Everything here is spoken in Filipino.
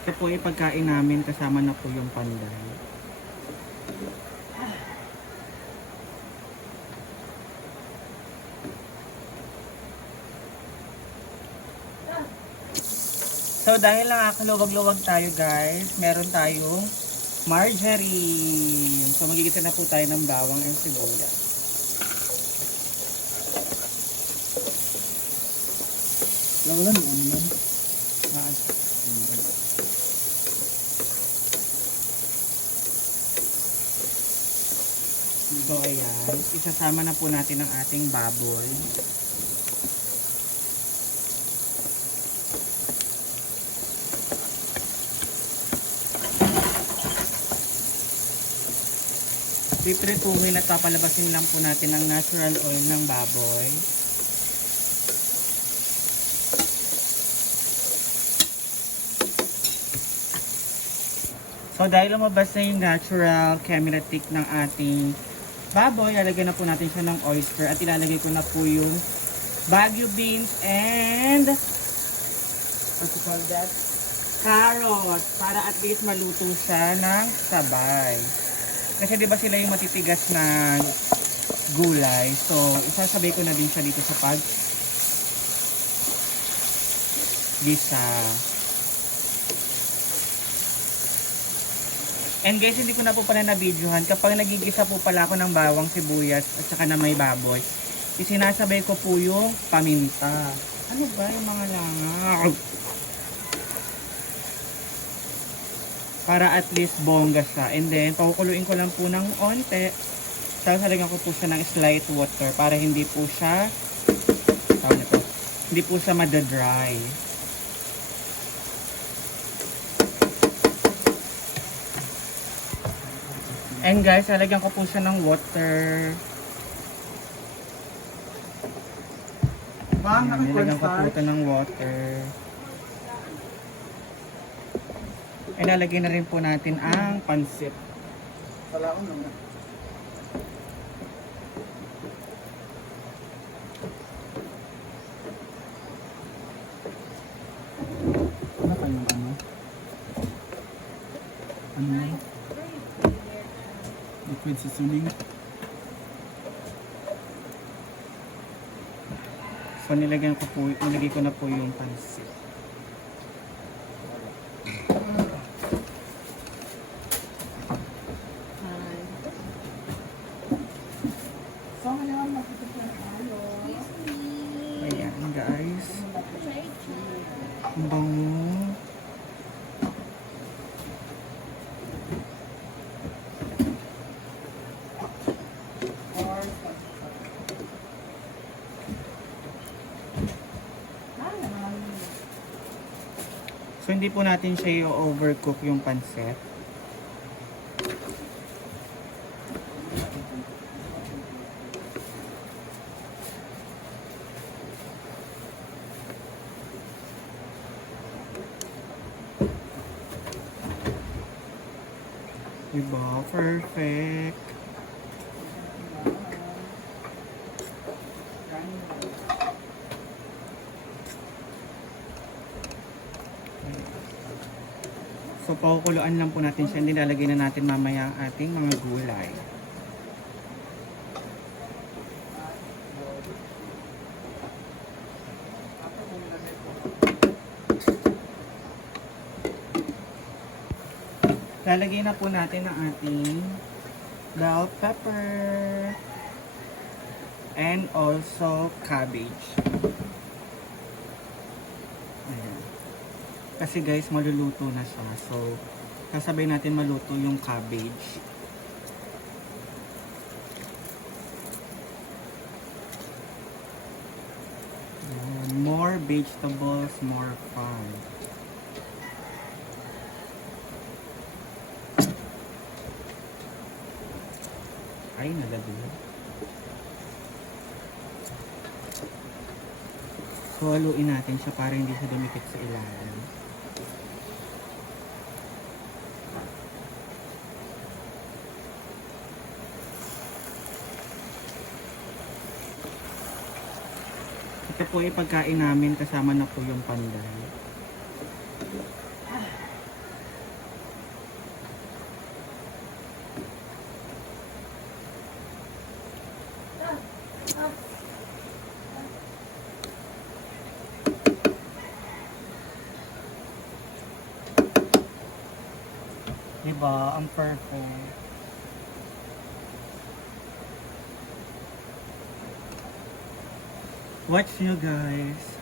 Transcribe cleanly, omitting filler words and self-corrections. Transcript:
Ito po ay pagkain namin, kasama na po yung panday. So dahil nakakaluwag-luwag tayo guys, meron tayong margarine. So magigisa na po tayo ng bawang and sibuyas. Laulan mo naman. So ayan, isasama na po natin ang ating baboy. Piprituhin at papalabasin lang po natin ang natural oil ng baboy. So dahil lumabas na yung natural chemiratic ng ating baboy, lalagyan na po natin siya ng oyster at ilalagay ko na po yung Baguio beans and what you call that? Carrots para at least maluto siya ng sabay. Kasi di ba sila yung matitigas na gulay. So isasabay ko na din siya dito sa gisa. And guys, hindi ko na po pala na-videohan. Kapag nagigisa po pala ako ng bawang, sibuyas at saka na may baboy, isinasabay ko po yung paminta. Ano ba yung mga langaw? Para at least bongga siya. And then, pakukuluin ko lang po ng onte. Tapos halagyan ko po siya ng slight water para hindi po siya, hindi po siya madadry. And guys, lalagyan ko po siya ng water. Ma'am, Nilagyan ko po ito ng water. And lalagyan na rin po natin ang pansit. Wala ko naman. Ano kayong ano? Ano yun? Liquid seasoning. So nilagay ko na po yung pansit. Ayan guys. Ang bango. So hindi po natin siya i-overcook yung pansit. Diba? Perfect. So pakukuluan lang po natin siya. Nilalagay na natin mamaya ang ating mga gulay. Lalagay na po natin ang ating bell pepper and also cabbage. Ayan. Kasi guys, maluluto na siya. So, kasabay natin maluto yung cabbage. Ayan. More vegetables, more fun. Ay, nalagyan. So, haluin natin siya para hindi siya dumikit sa ilalim. Ito po ay pagkain namin, kasama na po yung panday. Diba? Ang perfect. Watch nyo guys.